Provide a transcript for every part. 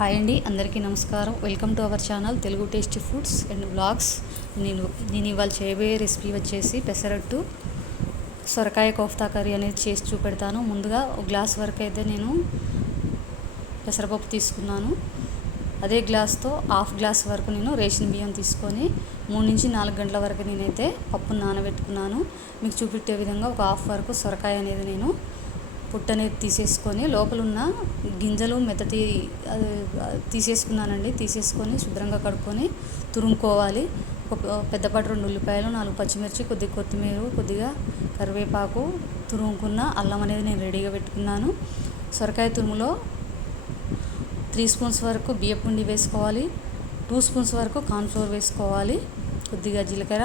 Hi అండి అందరికీ నమస్కారం. Welcome to our channel Telugu tasty foods and blogs నేను నేను ఇవాళ చేయబోయే రెసిపీ వచ్చేసి పెసరట్టు సొరకాయ కోఫ్తా కర్రీ అనేది చేసి చూపెడతాను. ముందుగా ఒక గ్లాస్ వరకు అయితే నేను పెసరపప్పు తీసుకున్నాను. అదే గ్లాస్తో హాఫ్ గ్లాస్ వరకు నేను రేషన్ బియ్యం తీసుకొని మూడు నుంచి నాలుగు గంటల వరకు నేనైతే పప్పును నానబెట్టుకున్నాను. మీకు చూపెట్టే విధంగా ఒక హాఫ్ వరకు సొరకాయ అనేది నేను పుట్ట అనేది తీసేసుకొని లోపల ఉన్న గింజలు మెత్తటి అది తీసేసుకున్నానండి. తీసేసుకొని శుభ్రంగా కడుక్కొని తురుముకోవాలి. ఒక పెద్దపాటి రెండు ఉల్లిపాయలు నాలుగు పచ్చిమిర్చి కొద్దిగా కొత్తిమీర కొద్దిగా కరివేపాకు తురుముకున్న అల్లం అనేది నేను రెడీగా పెట్టుకున్నాను. సొరకాయ తురుములో త్రీ స్పూన్స్ వరకు బియ్యపిండి వేసుకోవాలి. టూ స్పూన్స్ వరకు కార్న్ఫ్లోర్ వేసుకోవాలి. కొద్దిగా జీలకర్ర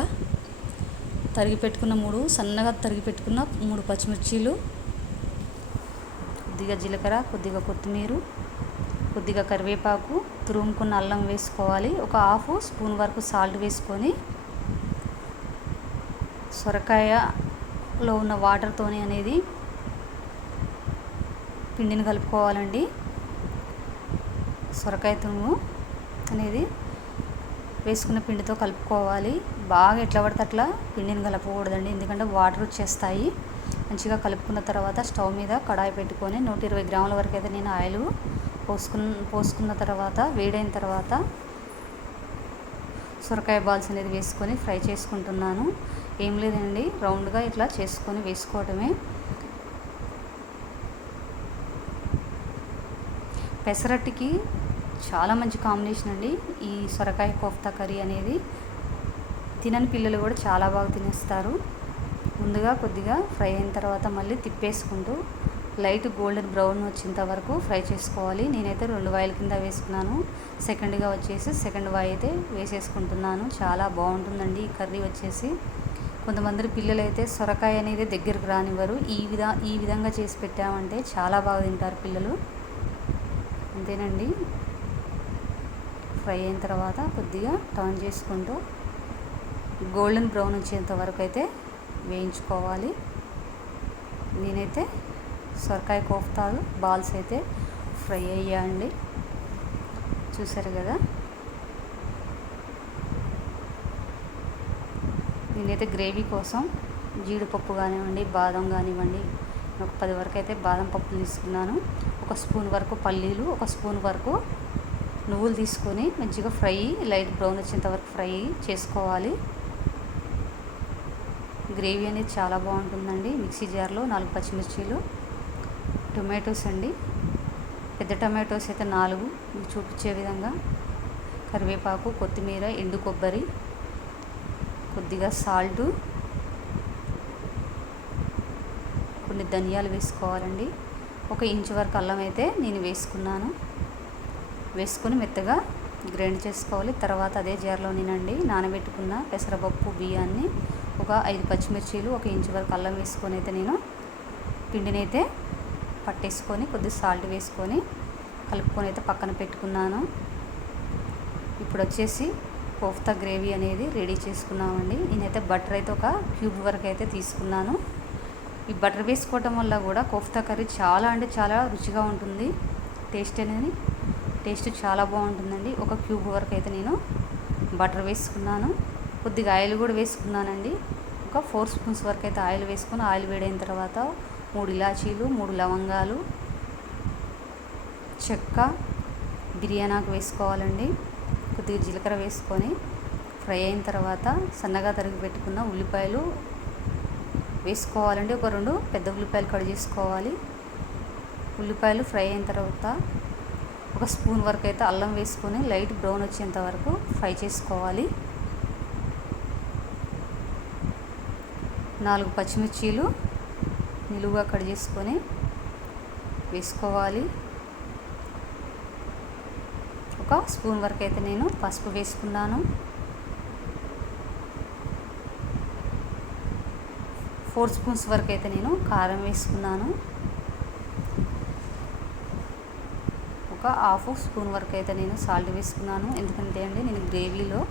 తరిగి పెట్టుకున్న మూడు సన్నగా తరిగి పెట్టుకున్న మూడు పచ్చిమిర్చీలు కొద్దిగా జీలకర్ర కొద్దిగా కొత్తిమీర కొద్దిగా కరివేపాకు తురుముకున్న అల్లం వేసుకోవాలి. ఒక హాఫ్ స్పూన్ వరకు సాల్ట్ వేసుకొని సొరకాయలో ఉన్న వాటర్తోనే అనేది పిండిని కలుపుకోవాలండి. సొరకాయ తురుము అనేది వేసుకున్న పిండితో కలుపుకోవాలి. బాగా ఎట్లా పడితే అట్లా పిండిని కలపకూడదండి ఎందుకంటే వాటర్ వచ్చేస్తాయి. మంచిగా కలుపుకున్న తర్వాత స్టవ్ మీద కడాయి పెట్టుకొని నూట ఇరవై గ్రాముల వరకు అయితే నేను ఆయిల్ పోసుకున్న పోసుకున్న తర్వాత వేడైన తర్వాత సొరకాయ బాల్స్ అనేది వేసుకొని ఫ్రై చేసుకుంటున్నాను. ఏం లేదండి రౌండ్గా ఇట్లా చేసుకొని వేసుకోవడమే పెసరట్టుకి చాలా మంచి కాంబినేషన్ అండి. ఈ సొరకాయ కోఫ్తా కర్రీ అనేది తినని పిల్లలు కూడా చాలా బాగా తినేస్తారు. ముందుగా కొద్దిగా ఫ్రై అయిన తర్వాత మళ్ళీ తిప్పేసుకుంటూ లైట్ గోల్డెన్ బ్రౌన్ వచ్చేంత వరకు ఫ్రై చేసుకోవాలి. నేనైతే రెండు వాయిల కింద వేసుకున్నాను. సెకండ్గా వచ్చేసి సెకండ్ వాయి అయితే వేసేసుకుంటున్నాను. చాలా బాగుంటుందండి ఈ కర్రీ వచ్చేసి. కొంతమంది పిల్లలైతే సొరకాయ అనేది దగ్గరకు రానివ్వరు. ఈ విధా ఈ విధంగా చేసి పెట్టామంటే చాలా బాగా తింటారు పిల్లలు. అంతేనండి. ఫ్రై అయిన తర్వాత కొద్దిగా టర్న్ చేసుకుంటూ గోల్డెన్ బ్రౌన్ వచ్చేంత వరకు అయితే వేయించుకోవాలి. నేనైతే సొరకాయ కోఫ్తాలు బాల్స్ అయితే ఫ్రై అయ్యాయండి చూసారు కదా? నేనైతే గ్రేవీ కోసం జీడిపప్పు కానివ్వండి బాదం కానివ్వండి ఒక పది వరకు అయితే బాదం పప్పులు తీసుకున్నాను. ఒక స్పూన్ వరకు పల్లీలు ఒక స్పూన్ వరకు నువ్వులు తీసుకొని మంచిగా ఫ్రై లైట్ బ్రౌన్ వచ్చేంత వరకు ఫ్రై చేసుకోవాలి. గ్రేవీ అనేది చాలా బాగుంటుందండి. మిక్సీ జార్లో నాలుగు పచ్చిమిర్చీలు టొమాటోస్ అండి. పెద్ద టమాటోస్ అయితే నాలుగు. మీకు చూపించే విధంగా కరివేపాకు కొత్తిమీర ఎండు కొబ్బరి కొద్దిగా సాల్టు కొన్ని ధనియాలు వేసుకోవాలండి. ఒక ఇంచు వరకు అల్లం అయితే నేను వేసుకున్నాను. వేసుకొని మెత్తగా గ్రైండ్ చేసుకోవాలి. తర్వాత అదే జార్లో నేనండి నానబెట్టుకున్న పెసరపప్పు బియ్యాన్ని ఒక ఐదు పచ్చిమిర్చీలు ఒక ఇంచు వరకు అల్లం వేసుకొని అయితే నేను పిండిని అయితే పట్టేసుకొని కొద్ది సాల్ట్ వేసుకొని కలుపుకొని అయితే పక్కన పెట్టుకున్నాను. ఇప్పుడు వచ్చేసి కోఫ్తా గ్రేవీ అనేది రెడీ చేసుకున్నామండి. నేనైతే బటర్ అయితే ఒక క్యూబ్ వరకు అయితే తీసుకున్నాను. ఈ బటర్ వేసుకోవటం వల్ల కూడా కోఫ్తా కర్రీ చాలా అంటే చాలా రుచిగా ఉంటుంది. టేస్ట్ అనేది టేస్ట్ చాలా బాగుంటుందండి. ఒక క్యూబ్ వరకు అయితే నేను బటర్ వేసుకున్నాను. కొద్దిగా ఆయిల్ కూడా వేసుకున్నానండి. ఒక ఫోర్ స్పూన్స్ వరకు అయితే ఆయిల్ వేసుకొని ఆయిల్ వేడైన తర్వాత మూడు ఇలాచీలు మూడు లవంగాలు చెక్క బిర్యానాకు వేసుకోవాలండి. కొద్దిగా జీలకర్ర వేసుకొని ఫ్రై అయిన తర్వాత సన్నగా తరిగి పెట్టుకున్న ఉల్లిపాయలు వేసుకోవాలండి. ఒక రెండు పెద్ద ఉల్లిపాయలు కట్ చేసుకోవాలి. ఉల్లిపాయలు ఫ్రై అయిన తర్వాత ఒక స్పూన్ వరకు అయితే అల్లం వేసుకొని లైట్ బ్రౌన్ వచ్చేంత వరకు ఫ్రై చేసుకోవాలి. నాలుగు పచ్చిమిర్చీలు నిలువుగా కట్ చేసుకొని వేసుకోవాలి. ఒక స్పూన్ వరకు అయితే నేను పసుపు వేసుకున్నాను. ఫోర్ స్పూన్స్ వరకు అయితే నేను కారం వేసుకున్నాను. ఒక హాఫ్ స్పూన్ వరకు అయితే నేను సాల్ట్ వేసుకున్నాను. ఎందుకంటే అండి నేను గ్రేవీలో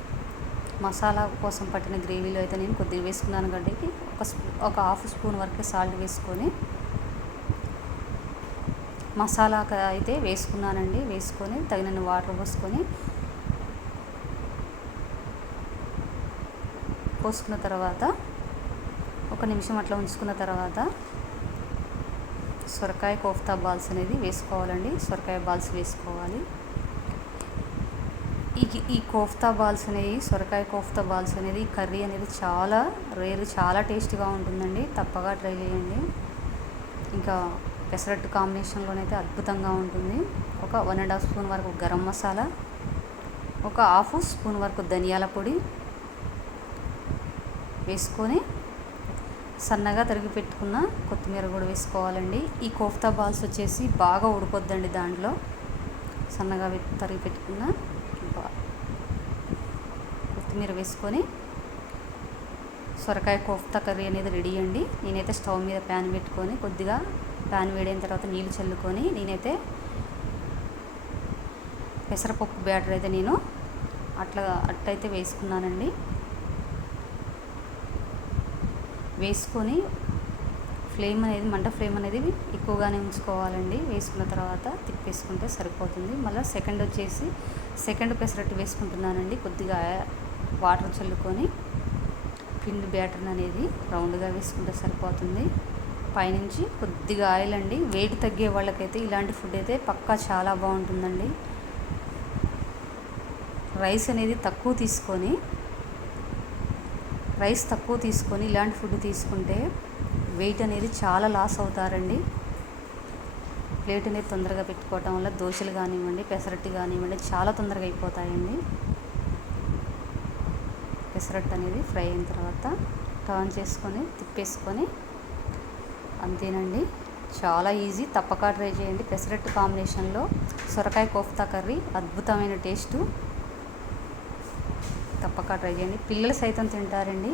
మసాలా కోసం పట్టిన గ్రేవీలో అయితే నేను కొద్దిగా వేసుకున్నాను గడ్డకి ఒక ఒక హాఫ్ స్పూన్ వరకే సాల్ట్ వేసుకొని మసాలా అయితే వేసుకున్నానండి. వేసుకొని తగినన్ని వాటర్ పోసుకొని పోసుకున్న తర్వాత ఒక నిమిషం అట్లా ఉంచుకున్న తర్వాత సొరకాయ కోఫ్తా బాల్స్ అనేది వేసుకోవాలండి. సొరకాయ బాల్స్ వేసుకోవాలి. ఈ ఈ కోఫ్తా బాల్స్ అనేవి సొరకాయ కోఫ్తా బాల్స్ అనేది ఈ కర్రీ అనేది చాలా రేరు చాలా టేస్ట్గా ఉంటుందండి. తప్పగా ట్రై చేయండి. ఇంకా పెసరట్టు కాంబినేషన్లోనైతే అద్భుతంగా ఉంటుంది. ఒక వన్ అండ్ హాఫ్ స్పూన్ వరకు గరం మసాలా ఒక హాఫ్ స్పూన్ వరకు ధనియాల పొడి వేసుకొని సన్నగా తరిగి పెట్టుకున్న కొత్తిమీర కూడా వేసుకోవాలండి. ఈ కోఫ్తా బాల్స్ వచ్చేసి బాగా ఉడిపోద్దండి దాంట్లో. సన్నగా తరిగి పెట్టుకున్న కొత్తిమీర వేసుకొని సొరకాయ కోఫ్తా కర్రీ అనేది రెడీ అండి. నేనైతే స్టవ్ మీద ప్యాన్ పెట్టుకొని కొద్దిగా ప్యాన్ వేడైన తర్వాత నీళ్ళు చల్లుకొని నేనైతే పెసరపప్పు బ్యాటర్ అయితే నేను అట్లా అట్టయితే వేసుకున్నానండి. వేసుకొని ఫ్లేమ్ అనేది మంట ఫ్లేమ్ అనేది ఎక్కువగానే ఉంచుకోవాలండి. వేసుకున్న తర్వాత తిప్పేసుకుంటే సరిపోతుంది. మళ్ళీ సెకండ్ వచ్చేసి సెకండ్ పెసరట్టు వేసుకుంటున్నానండి. కొద్దిగా వాటర్ చల్లుకొని పిండి బ్యాటర్ అనేది రౌండ్గా వేసుకుంటే సరిపోతుంది. పైనుంచి కొద్దిగా ఆయిల్ అండి. వెయిట్ తగ్గే వాళ్ళకైతే ఇలాంటి ఫుడ్ అయితే పక్కా చాలా బాగుంటుందండి. రైస్ అనేది తక్కువ తీసుకొని రైస్ తక్కువ తీసుకొని ఇలాంటి ఫుడ్ తీసుకుంటే వెయిట్ అనేది చాలా లాస్ అవుతారండి. ప్లేట్ అనేది తొందరగా పెట్టుకోవటం వల్ల దోశలు కానివ్వండి పెసరట్టు కానివ్వండి చాలా తొందరగా అయిపోతాయండి. పెసరట్టు అనేది ఫ్రై అయిన తర్వాత టర్న్ చేసుకొని తిప్పేసుకొని అంతేనండి. చాలా ఈజీ. తప్పక ట్రై చేయండి. పెసరట్టు కాంబినేషన్లో సొరకాయ కోఫ్తా కర్రీ అద్భుతమైన టేస్టు. తప్పక ట్రై చేయండి. పిల్లలు సైతం తింటారండి.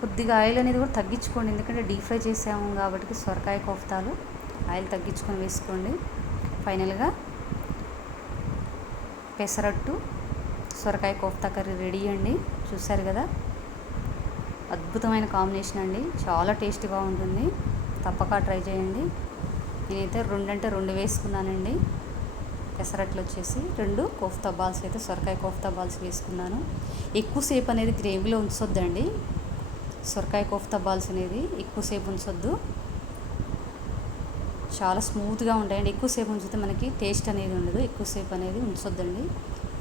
కొద్దిగా ఆయిల్ అనేది కూడా తగ్గించుకోండి. ఎందుకంటే డీప్ ఫ్రై చేసాము కాబట్టి సొరకాయ కోఫ్తాలు ఆయిల్ తగ్గించుకొని వేసుకోండి. ఫైనల్గా పెసరట్టు సొరకాయ కోఫ్తా కర్రీ రెడీ అండి. చూసారు కదా? అద్భుతమైన కాంబినేషన్ అండి. చాలా టేస్టీగా ఉంటుంది. తప్పక ట్రై చేయండి. నేనైతే రెండు అంటే రెండు వేసుకున్నానండి. పెసరట్లు వచ్చేసి రెండు కోఫ్తా బాల్స్ అయితే సొరకాయ కోఫ్తా బాల్స్ వేసుకున్నాను. ఎక్కువసేపు అనేది గ్రేవీలో ఉంచొద్దండి. సొరకాయ కోఫ్తా బాల్స్ అనేది ఎక్కువసేపు ఉంచొద్దు. చాలా స్మూత్గా ఉంటాయండి. ఎక్కువసేపు ఉంచితే మనకి టేస్ట్ అనేది ఉండదు. ఎక్కువసేపు అనేది ఉంచొద్దండి.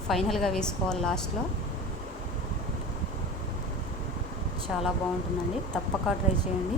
ఫైనల్గా వేసుకోవాలి లాస్ట్లో. చాలా బాగుంటుందండి. తప్పక ట్రై చేయండి.